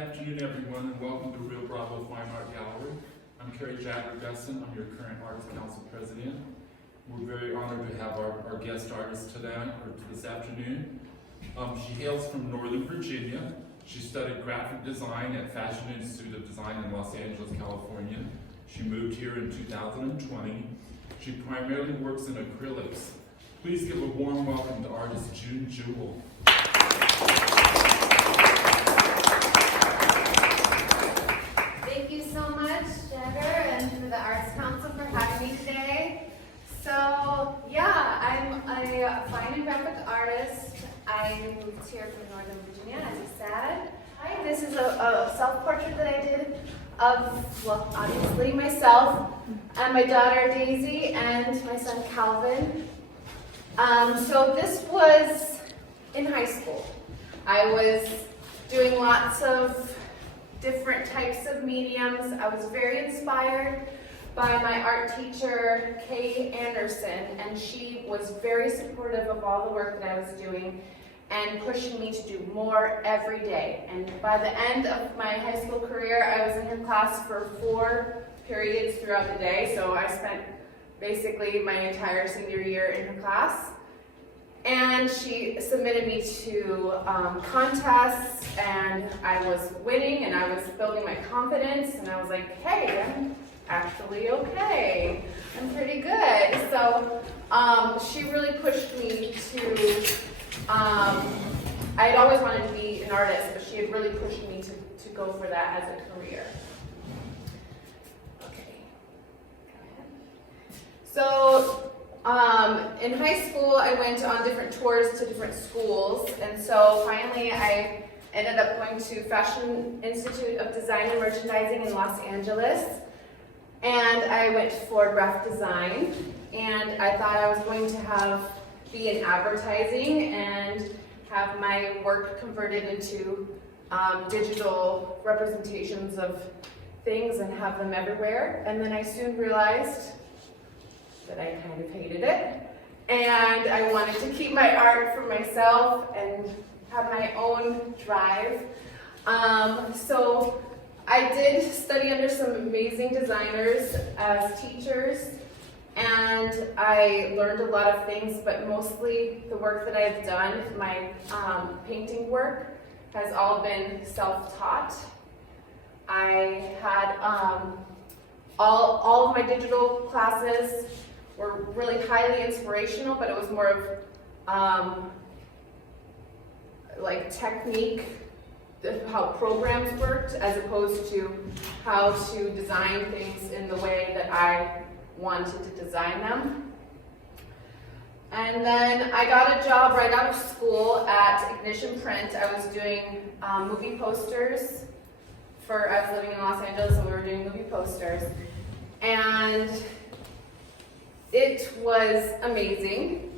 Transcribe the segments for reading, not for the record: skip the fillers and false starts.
afternoon, everyone, and welcome to Rio Bravo Fine Art Gallery. I'm Carrie Jagger-Gusson. I'm your current Arts Council President. We're very honored to have our guest artist today, or this afternoon. She hails from Northern Virginia. She studied graphic design at Fashion Institute of Design in Los Angeles, California. She moved here in 2020. She primarily works in acrylics. Please give a warm welcome to artist June Jewell. Thank you so much, Jagger, and to the Arts Council for having me today. So, yeah, I'm a fine and graphic artist. I moved here from Northern Virginia, as you said. Hi, this is a self-portrait that I did of, well, obviously myself, and my daughter Daisy, and my son Calvin. So this was in high school. I was doing lots of different types of mediums. I was very inspired by my art teacher, Kay Anderson, and she was very supportive of all the work that I was doing and pushing me to do more every day. And by the end of my high school career, I was in her class for 4 periods throughout the day, so I spent basically my entire senior year in her class. And she submitted me to contests, and I was winning, and I was building my confidence, and I was like, hey, I'm actually okay. I'm pretty good. So she really pushed me to, I had always wanted to be an artist, but she had really pushed me to go for that as a career. Okay, go ahead. So, in high school, I went on different tours to different schools, and so finally I ended up going to Fashion Institute of Design and Merchandising in Los Angeles, and I went for graphic design, and I thought I was going to be in advertising and have my work converted into digital representations of things and have them everywhere, and then I soon realized that I kind of hated it, and I wanted to keep my art for myself and have my own drive. So I did study under some amazing designers as teachers, and I learned a lot of things, but mostly the work that I've done, my painting work, has all been self-taught. I had all of my digital classes were really highly inspirational, but it was more of like technique, how programs worked, as opposed to how to design things in the way that I wanted to design them. And then I got a job right out of school at Ignition Print. I was doing movie posters I was living in Los Angeles, and we were doing movie posters. And it was amazing,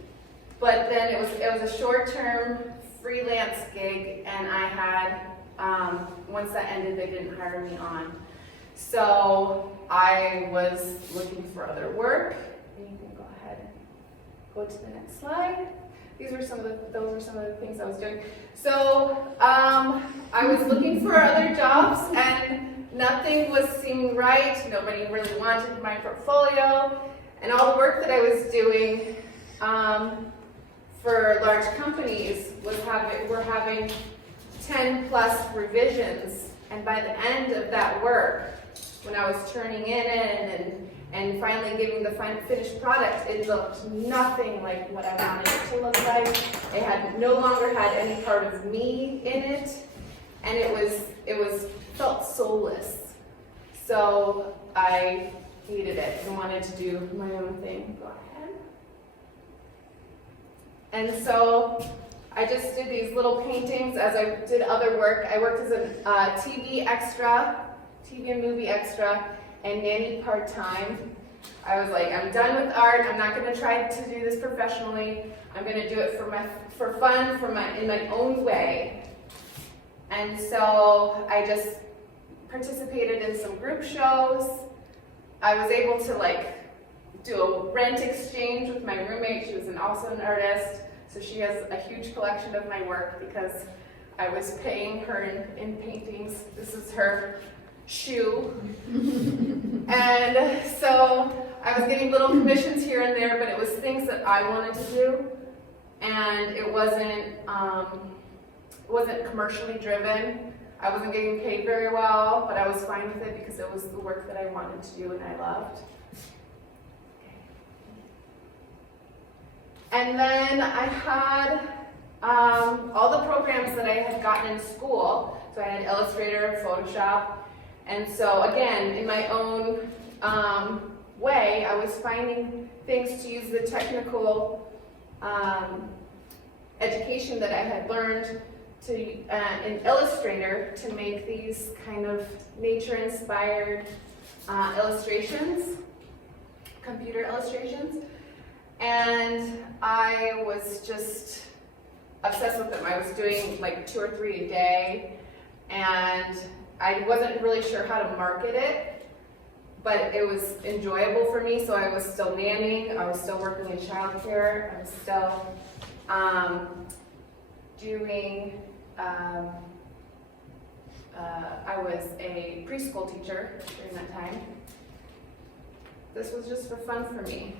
but then it was a short-term freelance gig, and I had, once that ended, they didn't hire me on. So I was looking for other work, and you can go ahead and go to the next slide. Those were some of the things I was doing. So I was looking for other jobs, and nothing was seeming right. Nobody really wanted my portfolio. And all the work that I was doing for large companies were having 10 plus revisions. And by the end of that work, when I was turning in and finally giving the finished product, it looked nothing like what I wanted it to look like. It had no longer had any part of me in it, and it felt soulless. So I hated it and wanted to do my own thing. Go ahead. And so I just did these little paintings as I did other work. I worked as a TV and movie extra, and nanny part-time. I was like, I'm done with art. I'm not going to try to do this professionally. I'm going to do it for fun, in my own way. And so I just participated in some group shows. I was able to do a rent exchange with my roommate. She was also an artist, so she has a huge collection of my work because I was paying her in paintings. This is her shoe. And so I was getting little commissions here and there, but it was things that I wanted to do. And it wasn't commercially driven. I wasn't getting paid very well, but I was fine with it because it was the work that I wanted to do and I loved. And then I had all the programs that I had gotten in school. So I had Illustrator, Photoshop, and so again, in my own way, I was finding things to use the technical education that I had learned to in Illustrator to make these kind of nature-inspired illustrations, computer illustrations. And I was just obsessed with them. I was doing like 2 or 3 a day, and I wasn't really sure how to market it, but it was enjoyable for me, so I was still nannying, I was still working in childcare, I was still doing, I was a preschool teacher during that time. This was just for fun for me.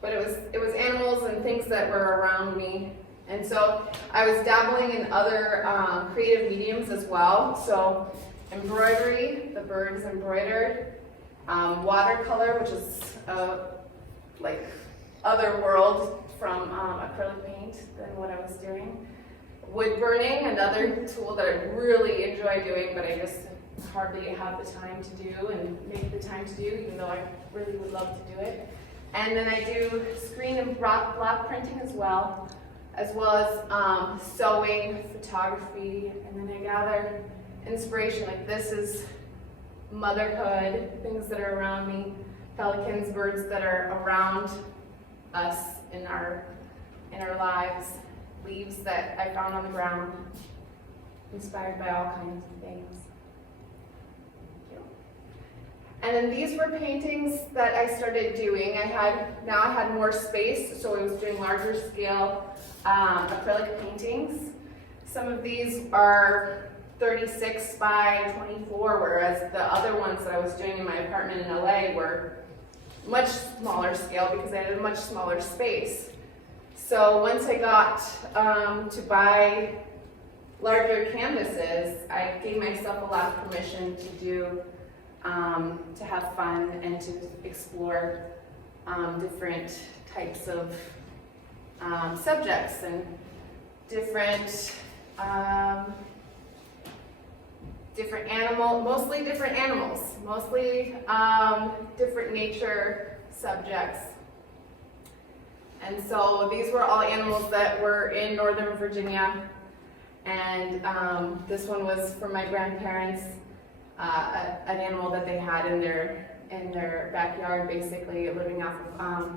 But it was animals and things that were around me. And so I was dabbling in other creative mediums as well. So embroidery, the bird is embroidered. Watercolor, which is like other world from acrylic paint than what I was doing. Wood burning, another tool that I really enjoy doing, but I just hardly have the time to do and make the time to do, even though I really would love to do it. And then I do screen and block printing as well as sewing, photography, and then I gather inspiration. Like this is motherhood, things that are around me, pelicans, birds that are around us in our lives, leaves that I found on the ground, inspired by all kinds of things. And then these were paintings that I started doing. Now I had more space, so I was doing larger scale acrylic paintings. Some of these are 36 by 24, whereas the other ones that I was doing in my apartment in LA were much smaller scale because I had a much smaller space. So once I got to buy larger canvases, I gave myself a lot of permission to do to have fun and to explore different types of subjects and different mostly different animals, mostly different nature subjects. And so these were all animals that were in Northern Virginia, and this one was from my grandparents. An animal that they had in their backyard, basically living off of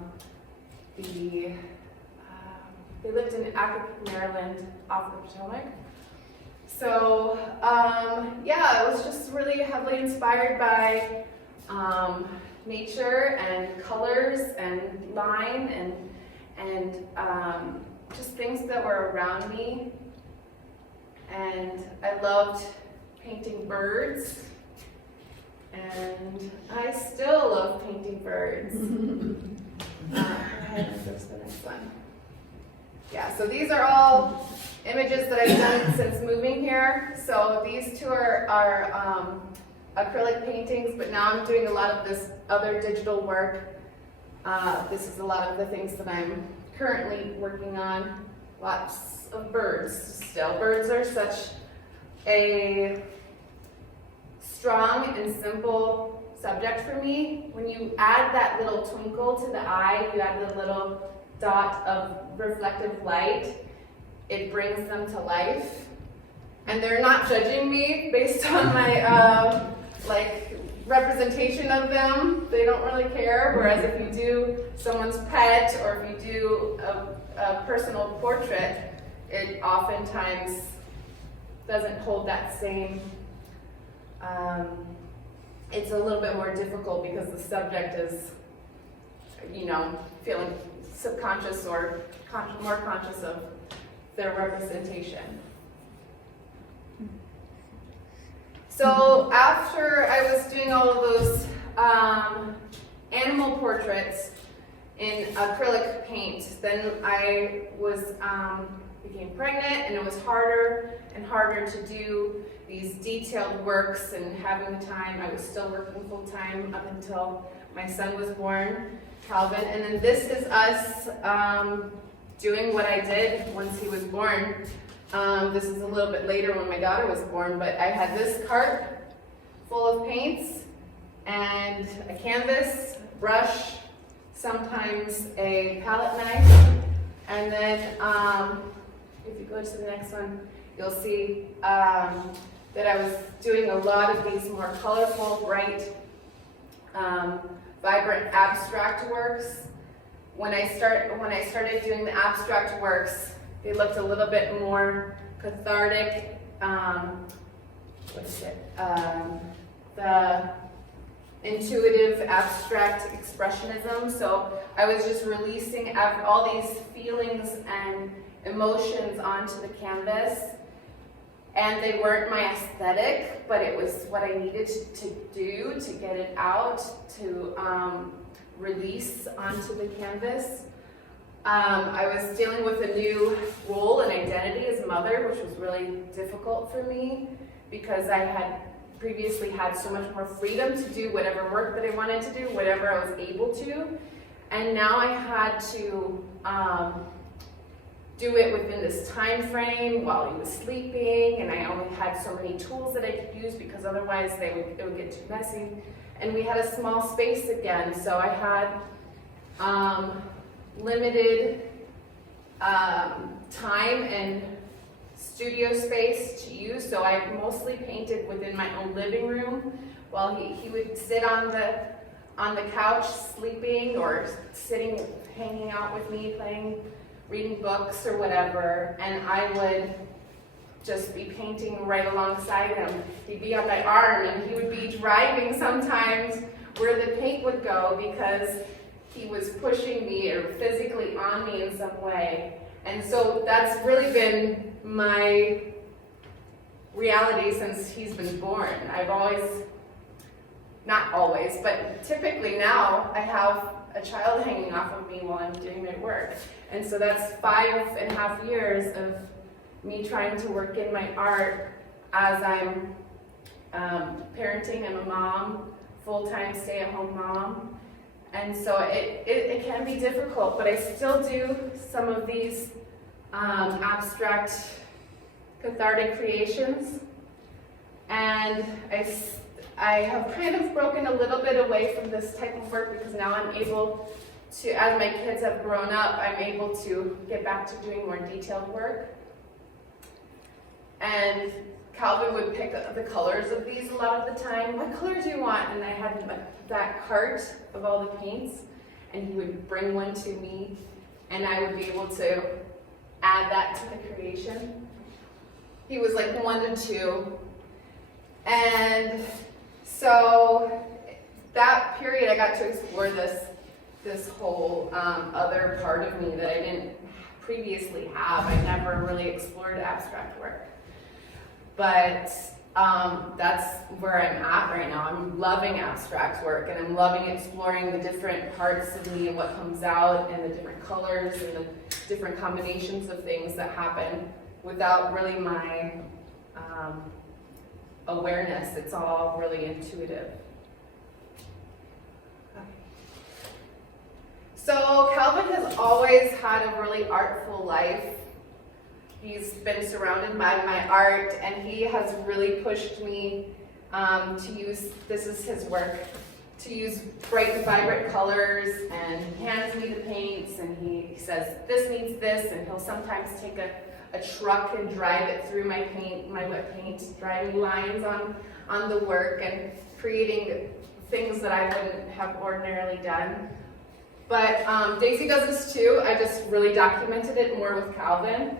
they lived in Acapulco, Maryland, off the Potomac. So yeah, it was just really heavily inspired by nature and colors and line and just things that were around me. And I loved painting birds. And I still love painting birds. Go ahead and go to the next one. Yeah, so these are all images that I've done since moving here. So these two are acrylic paintings, but now I'm doing a lot of this other digital work. This is a lot of the things that I'm currently working on. Lots of birds still. Birds are such a strong and simple subject for me. When you add that little twinkle to the eye, you add the little dot of reflective light, it brings them to life. And they're not judging me based on my representation of them. They don't really care. Whereas if you do someone's pet or if you do a personal portrait, it oftentimes doesn't hold that same it's a little bit more difficult because the subject is, feeling subconscious or more conscious of their representation. So after I was doing all of those animal portraits in acrylic paint, then I became pregnant, and it was harder and harder to do these detailed works and having the time. I was still working full time up until my son was born, Calvin. And then this is us doing what I did once he was born. This is a little bit later when my daughter was born, but I had this cart full of paints and a canvas, brush, sometimes a palette knife, and then if you go to the next one, you'll see that I was doing a lot of these more colorful, bright, vibrant abstract works. When I started doing the abstract works, they looked a little bit more cathartic. The intuitive abstract expressionism. So I was just releasing all these feelings and emotions onto the canvas. And they weren't my aesthetic, but it was what I needed to do to get it out, to release onto the canvas. I was dealing with a new role and identity as a mother, which was really difficult for me because I had previously had so much more freedom to do whatever work that I wanted to do, whatever I was able to. And now I had to do it within this time frame while he was sleeping, and I only had so many tools that I could use because otherwise it would get too messy. And we had a small space again, so I had limited time and studio space to use, so I mostly painted within my own living room while he would sit on the couch sleeping or sitting, hanging out with me, reading books or whatever, and I would just be painting right alongside him. He'd be on my arm and he would be driving sometimes where the paint would go because he was pushing me or physically on me in some way. And so that's really been my reality since he's been born. I've always, not always, but typically now I have a child hanging off of me while I'm doing my work. And so that's 5.5 years of me trying to work in my art as I'm parenting. I'm a mom, full-time stay-at-home mom. And so it can be difficult, but I still do some of these abstract, cathartic creations. And I have kind of broken a little bit away from this type of work because now I'm able to, as my kids have grown up, I'm able to get back to doing more detailed work. And Calvin would pick the colors of these a lot of the time. What color do you want? And I had that cart of all the paints, and he would bring one to me, and I would be able to add that to the creation. He was like 1 to 2. And so that period I got to explore this whole other part of me that I didn't previously have. I never really explored abstract work. But that's where I'm at right now. I'm loving abstract work, and I'm loving exploring the different parts of me and what comes out, and the different colors and the different combinations of things that happen without really my awareness. It's all really intuitive. So Calvin has always had a really artful life. He's been surrounded by my art, and he has really pushed me to use, this is his work, to use bright and vibrant colors, and he hands me the paints, and he says, this needs this, and he'll sometimes take a truck and drive it through my wet paint, driving lines on the work and creating things that I wouldn't have ordinarily done. But Daisy does this too. I just really documented it more with Calvin.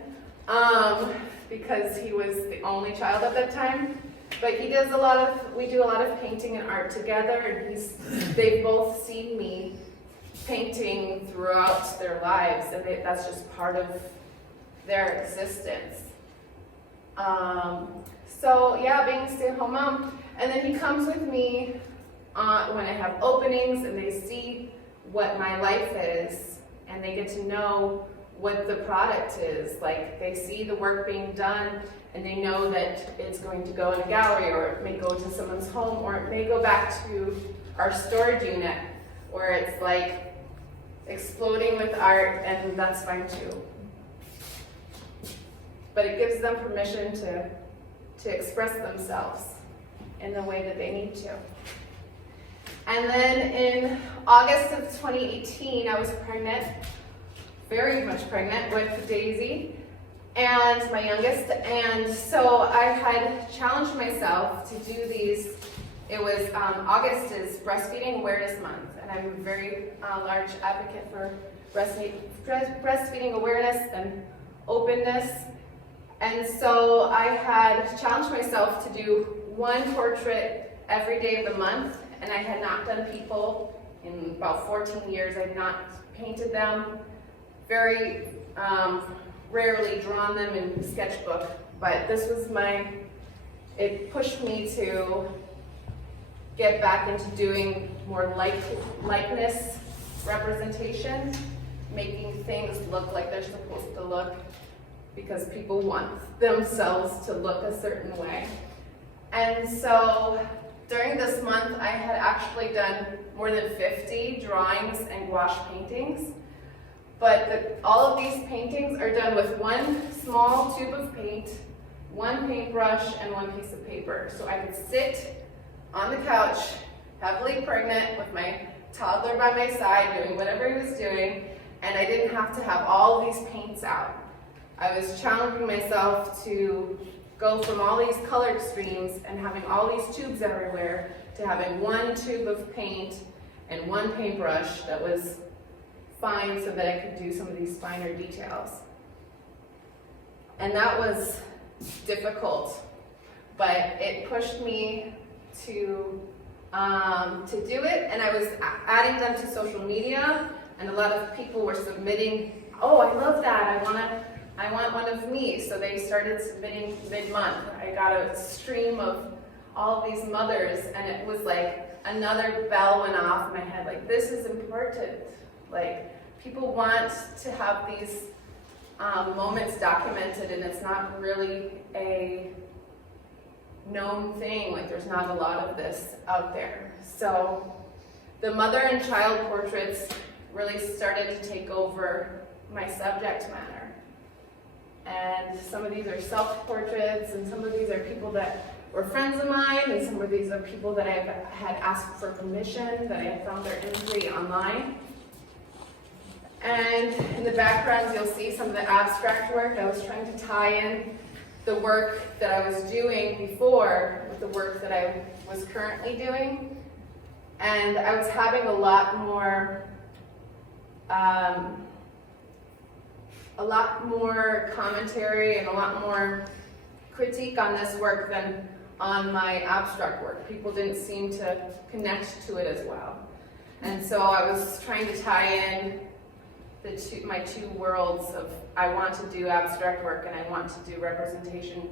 Because he was the only child at that time. But we do a lot of painting and art together, and they've both seen me painting throughout their lives, and that's just part of their existence. So yeah, being a stay-at-home mom. And then he comes with me when I have openings and they see what my life is and they get to know what the product is. Like they see the work being done and they know that it's going to go in a gallery, or it may go to someone's home, or it may go back to our storage unit where it's like exploding with art, and that's fine too. But it gives them permission to express themselves in the way that they need to. And then in August of 2018, I was pregnant, very much pregnant, with Daisy, and my youngest. And so I had challenged myself to do these. It was August is Breastfeeding Awareness Month, and I'm a very large advocate for breastfeeding awareness and openness. And so I had challenged myself to do one portrait every day of the month, and I had not done people in about 14 years. I had not painted them, very rarely drawn them in sketchbook, but this was it pushed me to get back into doing more likeness representation, making things look like they're supposed to look, because people want themselves to look a certain way. And so during this month, I had actually done more than 50 drawings and gouache paintings. But all of these paintings are done with one small tube of paint, one paintbrush, and one piece of paper. So I could sit on the couch, heavily pregnant, with my toddler by my side, doing whatever he was doing, and I didn't have to have all of these paints out. I was challenging myself to go from all these color extremes and having all these tubes everywhere to having one tube of paint and one paintbrush that was fine so that I could do some of these finer details. And that was difficult, but it pushed me to do it, and I was adding them to social media, and a lot of people were submitting, oh, I love that, I want one of me. So they started submitting mid-month. I got a stream of all of these mothers, and it was like another bell went off in my head, like, this is important. Like, people want to have these moments documented, and it's not really a known thing. Like, there's not a lot of this out there. So the mother and child portraits really started to take over my subject matter. And some of these are self-portraits, and some of these are people that were friends of mine, and some of these are people that I had asked for permission, that I had found their imagery online. And in the backgrounds, you'll see some of the abstract work. I was trying to tie in the work that I was doing before with the work that I was currently doing. And I was having a lot more commentary and a lot more critique on this work than on my abstract work. People didn't seem to connect to it as well. And so I was trying to tie in my two worlds of, I want to do abstract work and I want to do representational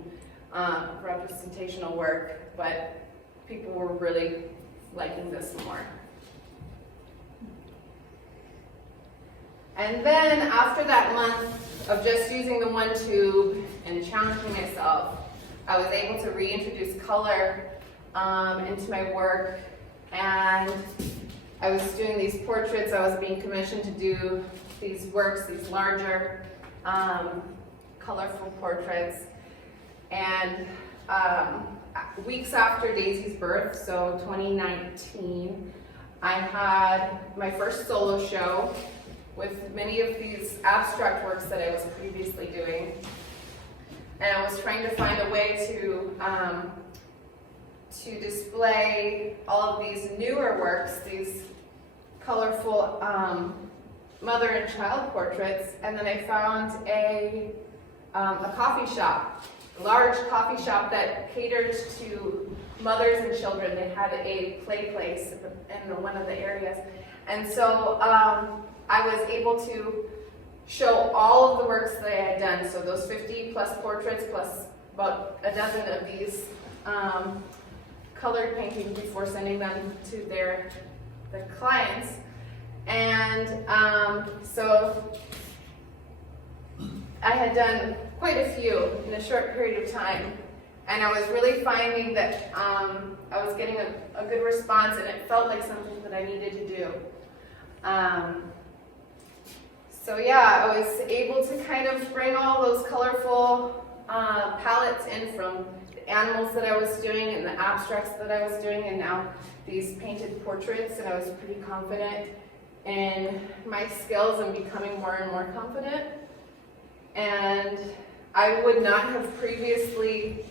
work, but people were really liking this more. And then after that month of just using the one tube and challenging myself, I was able to reintroduce color into my work, and I was doing these portraits. I was being commissioned to do these works, these larger, colorful portraits. And weeks after Daisy's birth, so 2019, I had my first solo show with many of these abstract works that I was previously doing. And I was trying to find a way to display all of these newer works, these colorful mother and child portraits. And then I found a coffee shop, a large coffee shop that catered to mothers and children. They had a play place in one of the areas. And so I was able to show all of the works that I had done. So those 50 plus portraits plus about a dozen of these colored paintings before sending them to their clients. And so I had done quite a few in a short period of time. And I was really finding that I was getting a good response, and it felt like something that I needed to do. So yeah, I was able to kind of bring all those colorful palettes in from the animals that I was doing and the abstracts that I was doing, and now these painted portraits, and I was pretty confident in my skills and becoming more and more confident. And I would not have previously,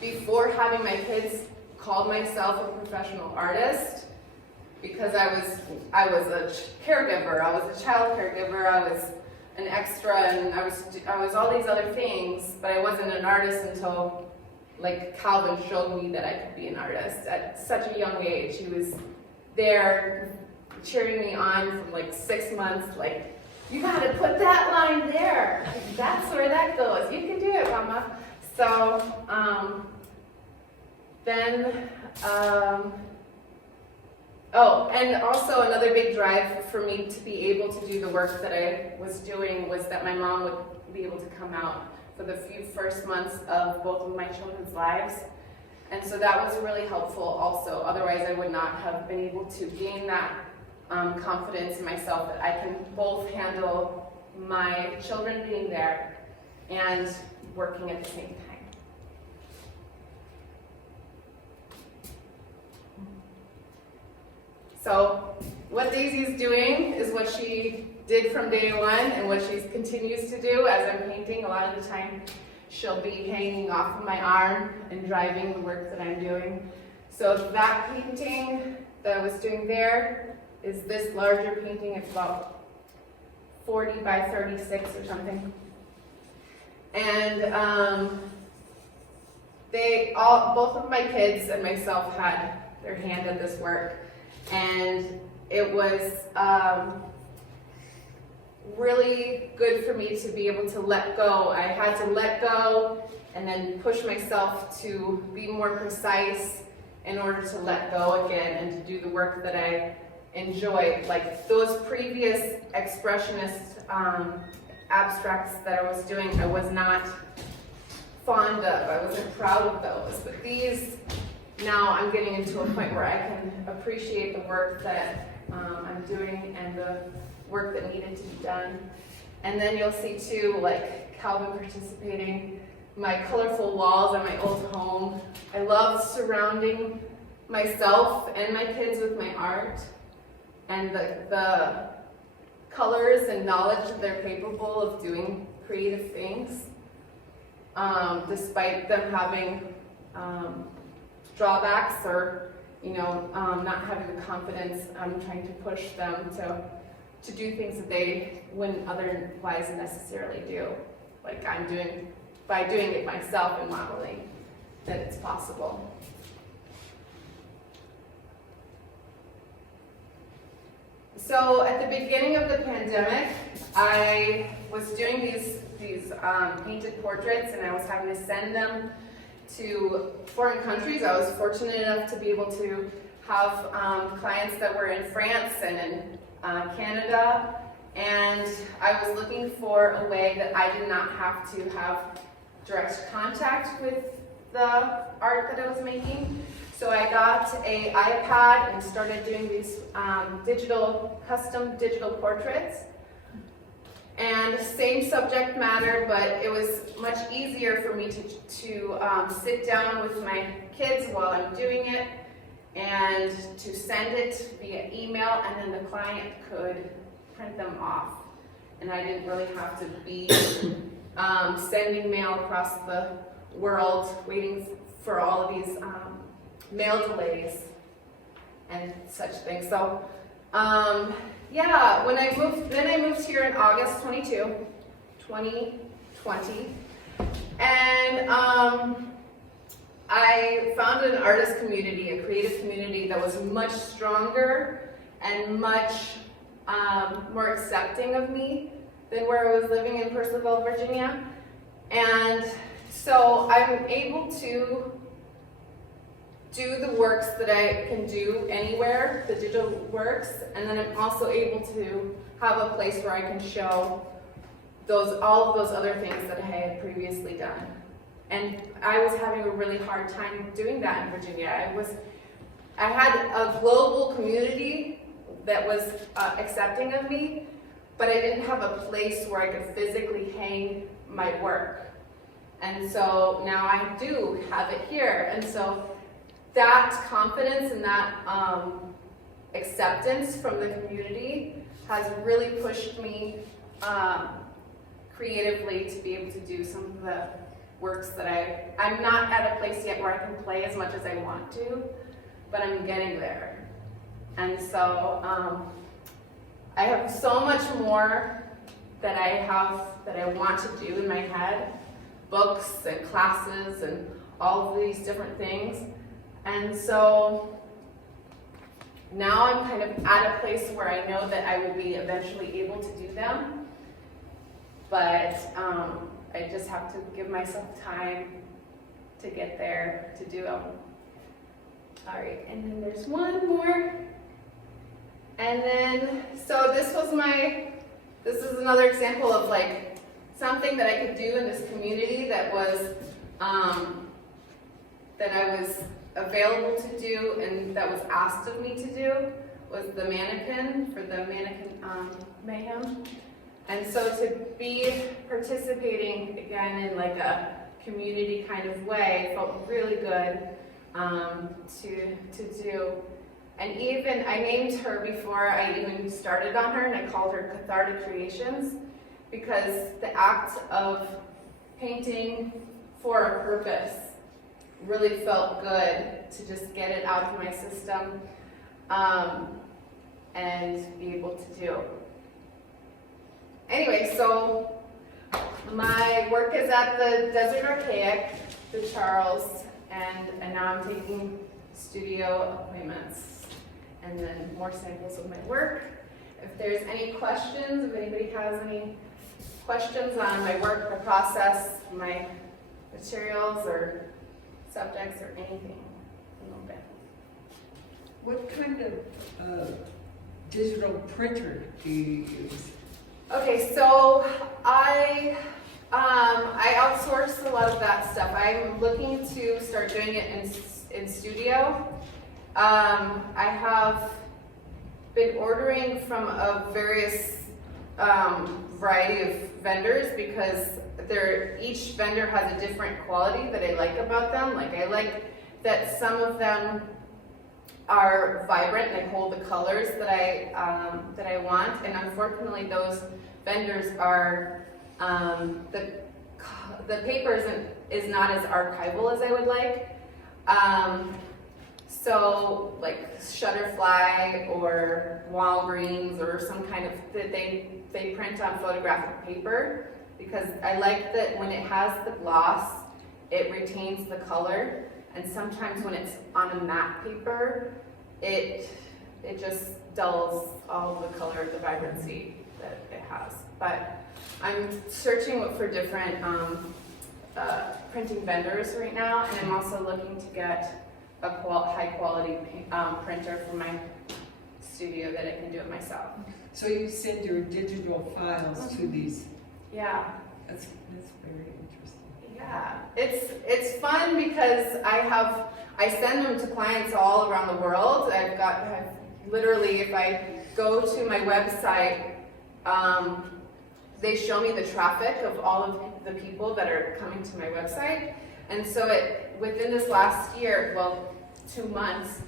before having my kids, called myself a professional artist, because I was a caregiver, I was a child caregiver, I was an extra, and I was all these other things, but I wasn't an artist until like Calvin showed me that I could be an artist at such a young age. He was there cheering me on from like 6 months, like, you gotta put that line there. That's where that goes. You can do it, Mama. So oh, and also another big drive for me to be able to do the work that I was doing was that my mom would be able to come out for the few first months of both of my children's lives. And so that was really helpful also. Otherwise, I would not have been able to gain that confidence in myself that I can both handle my children being there and working at the same time. So what Daisy's doing is what she did from day one and what she continues to do as I'm painting. A lot of the time she'll be hanging off of my arm and driving the work that I'm doing. So that painting that I was doing there is this larger painting. It's about 40 by 36 or something. And both of my kids and myself had their hand at this work. And it was really good for me to be able to let go. I had to let go and then push myself to be more precise in order to let go again and to do the work that I enjoyed. Like those previous expressionist abstracts that I was doing, I was not fond of. I wasn't proud of those. But these, now I'm getting into a point where I can appreciate the work that I'm doing and the work that needed to be done. And then you'll see too, like Calvin participating, my colorful walls at my old home. I love surrounding myself and my kids with my art and the colors and knowledge that they're capable of doing creative things, despite them having drawbacks or not having the confidence. I'm trying to push them to do things that they wouldn't otherwise necessarily do, like I'm doing by doing it myself and modeling that it's possible. So at the beginning of the pandemic, I was doing these painted portraits, and I was having to send them to foreign countries. I was fortunate enough to be able to have clients that were in France and in Canada, and I was looking for a way that I did not have to have direct contact with the art that I was making. So I got an iPad and started doing these custom digital portraits. And same subject matter, but it was much easier for me to sit down with my kids while I'm doing it and to send it via email, and then the client could print them off. And I didn't really have to be sending mail across the world, waiting for all of these mail delays and such things. So yeah, when I moved here in August 2020, and I found an artist community, a creative community that was much stronger and much more accepting of me than where I was living in Purcellville, Virginia. And so I'm able to do the works that I can do anywhere, the digital works, and then I'm also able to have a place where I can show all of those other things that I had previously done. And I was having a really hard time doing that in Virginia. I had a global community that was accepting of me, but I didn't have a place where I could physically hang my work. And so now I do have it here. And so that confidence and that acceptance from the community has really pushed me creatively to be able to do some of the works that I'm not at a place yet where I can play as much as I want to, but I'm getting there. And so I have so much more that I want to do in my head, books and classes and all of these different things. And so now I'm kind of at a place where I know that I will be eventually able to do them, but I just have to give myself time to get there to do them. All right, and then there's one more. And then, so this is another example of like something that I could do in this community that was, that I was available to do and that was asked of me to do, was the mannequin for the mannequin mayhem. And so to be participating again in like a community kind of way felt really good to do. And even, I named her before I even started on her, and I called her Cathartic Creations, because the act of painting for a purpose really felt good to just get it out of my system and be able to do. Anyway, so my work is at the Desert Archaic, the Charles, and now I'm taking studio appointments and then more samples of my work. If there's any questions, if anybody has any questions on my work, my process, my materials or subjects or anything, a little bit. What kind of digital printer do you use? Okay, so I outsource a lot of that stuff. I'm looking to start doing it in studio. I have been ordering from a various variety of vendors because each vendor has a different quality that I like about them. Like I like that some of them are vibrant and they hold the colors that I want, and unfortunately those vendors are the paper is not as archival as I would like. So like Shutterfly or Walgreens or some kind of that they print on photographic paper, because I like that when it has the gloss, it retains the color, and sometimes when it's on a matte paper, it just dulls all of the color, the vibrancy that it has. But I'm searching for different printing vendors right now, and I'm also looking to get a high quality printer for my studio that I can do it myself. So you send your digital files to these. Yeah. That's very interesting. Yeah, it's fun because I send them to clients all around the world. I've literally, if I go to my website, they show me the traffic of all of the people that are coming to my website. And so within this last year, well, 2 months,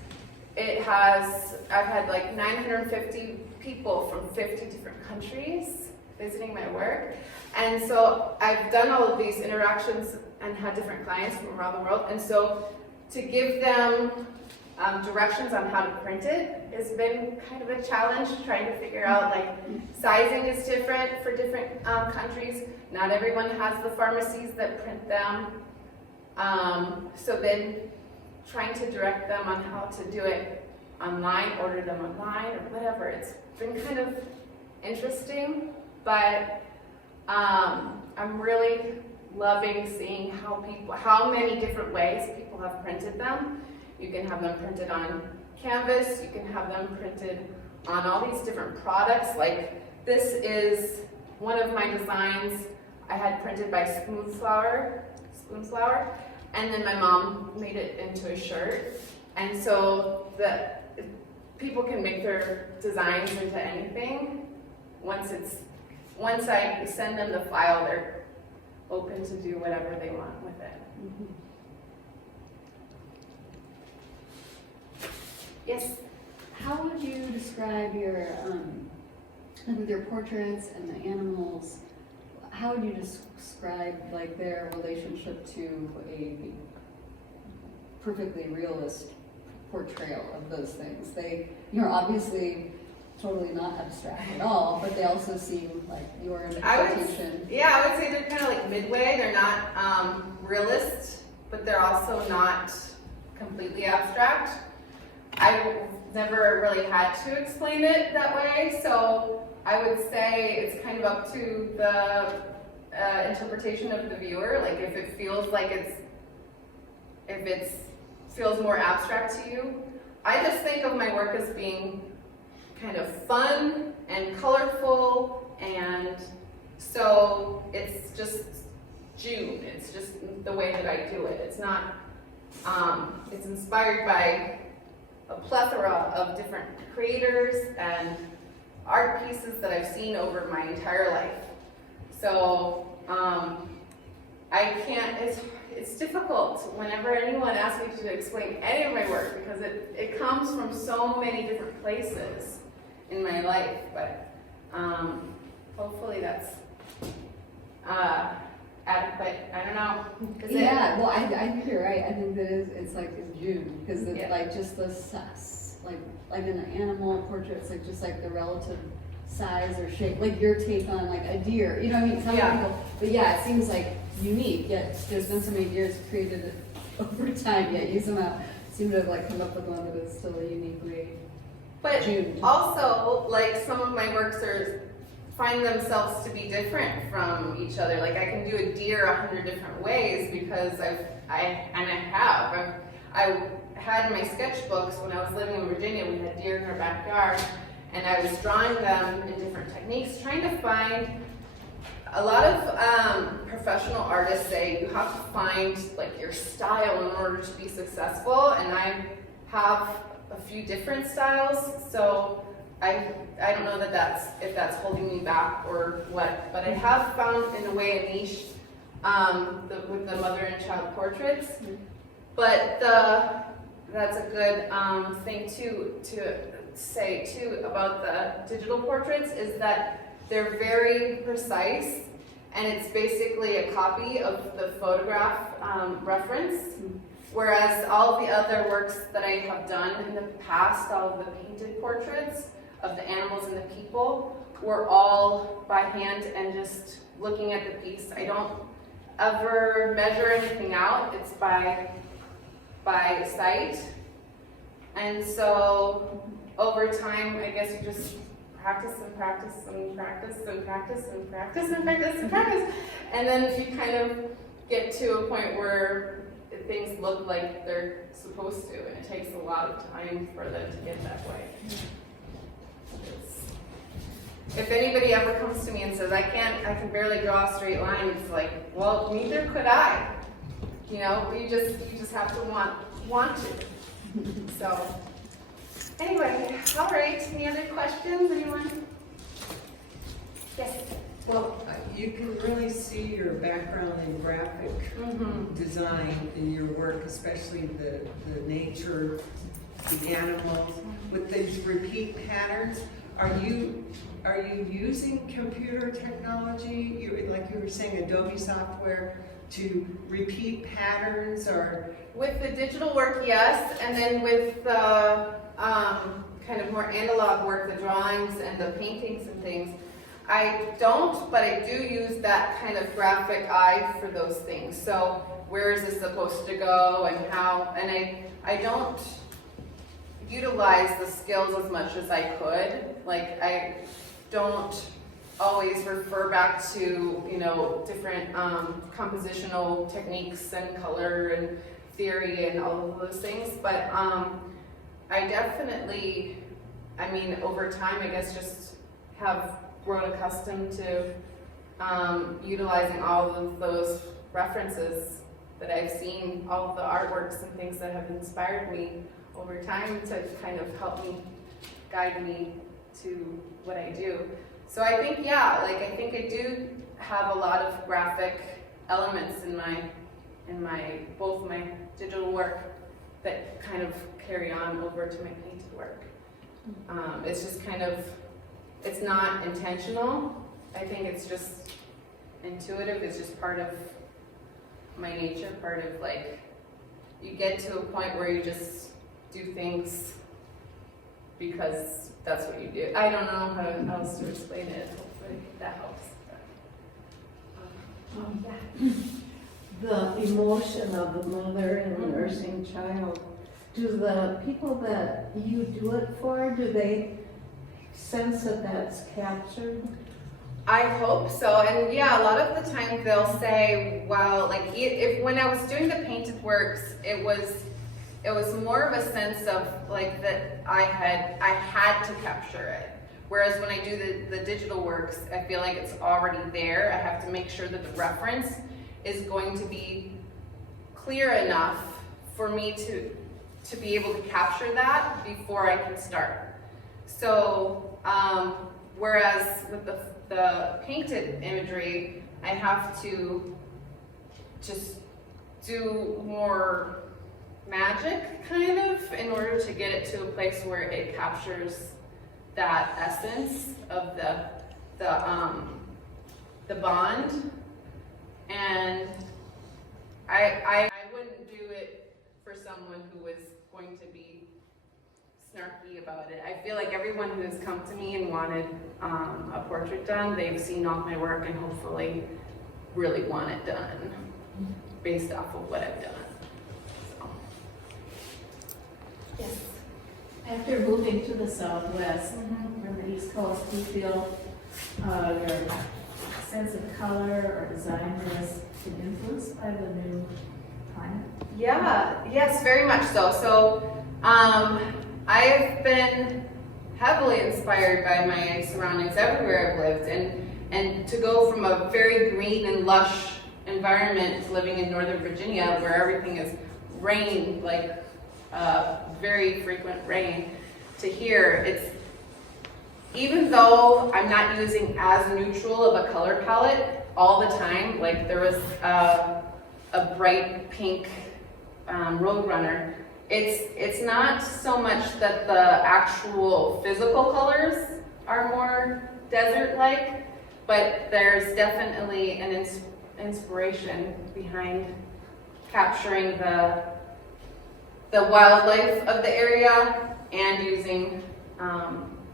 I've had like 950 people from 50 different countries visiting my work. And so I've done all of these interactions and had different clients from around the world. And so to give them directions on how to print it has been kind of a challenge, trying to figure out like sizing is different for different countries. Not everyone has the pharmacies that print them. So then trying to direct them on how to do it online, order them online or whatever. It's been kind of interesting, but I'm really loving seeing how many different ways people have printed them. You can have them printed on canvas, you can have them printed on all these different products. Like this is one of my designs I had printed by Spoonflower, and then my mom made it into a shirt. And so people can make their designs into anything. Once I send them the file, they're open to do whatever they want with it. Mhm. Yes? How would you describe your, like with your portraits and the animals, how would you describe like their relationship to a perfectly realist portrayal of those things? You're obviously totally not abstract at all, but they also seem like your interpretation. I would say they're kind of like midway. They're not realist, but they're also not completely abstract. I've never really had to explain it that way, so I would say it's kind of up to the interpretation of the viewer. Like if it feels feels more abstract to you. I just think of my work as being kind of fun and colorful, and so it's just June. It's just the way that I do it. It's not, it's inspired by a plethora of different creators and art pieces that I've seen over my entire life. So it's difficult whenever anyone asks me to explain any of my work because it comes from so many different places in my life, but hopefully that's adequate. I don't know. Well, I think you're right. I think that it's like in June, because it's like just the like in an animal portrait, it's like just like the relative size or shape, like your take on like a deer, you know what I mean? Some people, but it seems like unique, yet there's been so many deers created over time, yet you somehow seem to have like come up with one that is still a unique way. But June. also, like some of my works find themselves to be different from each other. Like I can do a deer 100 different ways because I had in my sketchbooks when I was living in Virginia, we had deer in our backyard, and I was drawing them in different techniques, trying to find. A lot of professional artists say you have to find like your style in order to be successful, and I have a few different styles, so I don't know if that's holding me back or what, but I have found in a way a niche with the mother and child portraits. But that's a good thing to say too about the digital portraits is that they're very precise, and it's basically a copy of the photograph reference. Whereas all the other works that I have done in the past, all of the painted portraits of the animals and the people, were all by hand and just looking at the piece. I don't ever measure anything out. It's by sight. And so over time, I guess you just practice and practice and practice and practice and practice and practice and practice. And then you kind of get to a point where things look like they're supposed to, and it takes a lot of time for them to get that way. If anybody ever comes to me and says, I can barely draw a straight line, it's like, well, neither could I. You know, you just have to want to. So, anyway, all right, any other questions, anyone? Yes? Well, you can really see your background in graphic design in your work, especially the nature, the animals, with these repeat patterns. Are you using computer technology, like you were saying, Adobe software, to repeat patterns, or? With the digital work, yes, and then with the kind of more analog work, the drawings and the paintings and things, I don't, but I do use that kind of graphic eye for those things. So where is this supposed to go and how, and I don't utilize the skills as much as I could. Like I don't always refer back to, you know, different compositional techniques and color and theory and all of those things. But I definitely, I mean, over time, I guess just have grown accustomed to utilizing all of those references that I've seen, all of the artworks and things that have inspired me over time to kind of help me, guide me to what I do. So I think, yeah, like I think I do have a lot of graphic elements in my both my digital work that kind of carry on over to my painted work. It's just kind of, it's not intentional. I think it's just intuitive. It's just part of my nature, part of like, you get to a point where you just do things because that's what you do. I don't know how else to explain it. Hopefully that helps. The emotion of the mother and the nursing child, do the people that you do it for, do they sense that that's captured? I hope so, and yeah, a lot of the time they'll say, well, like if when I was doing the painted works, it was more of a sense of like that I had to capture it. Whereas when I do the digital works, I feel like it's already there. I have to make sure that the reference is going to be clear enough for me to be able to capture that before I can start. So, whereas with the painted imagery, I have to just do more magic, kind of, in order to get it to a place where it captures that essence of the bond. And I wouldn't do it for someone who was going to be snarky about it. I feel like everyone who has come to me and wanted a portrait done, they've seen all my work and hopefully really want it done based off of what I've done. So. Yes. After moving to the Southwest, from the East Coast, do you feel your sense of color or design has been influenced by the new climate? Yeah, yes, very much so. So I've been heavily inspired by my surroundings everywhere I've lived, and to go from a very green and lush environment to living in Northern Virginia where everything is rain, like very frequent rain, to here, it's, even though I'm not using as neutral of a color palette all the time, like there was a bright pink Roadrunner, it's not so much that the actual physical colors are more desert-like, but there's definitely an inspiration behind capturing the wildlife of the area and using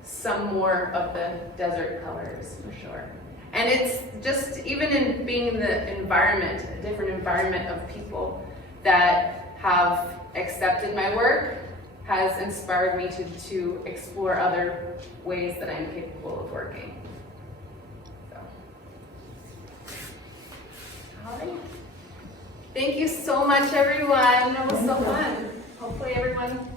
some more of the desert colors for sure. And it's just, even in being in the environment, a different environment of people that have accepted my work has inspired me to explore other ways that I'm capable of working. So. All right. Thank you so much, everyone. That was so fun. Hopefully everyone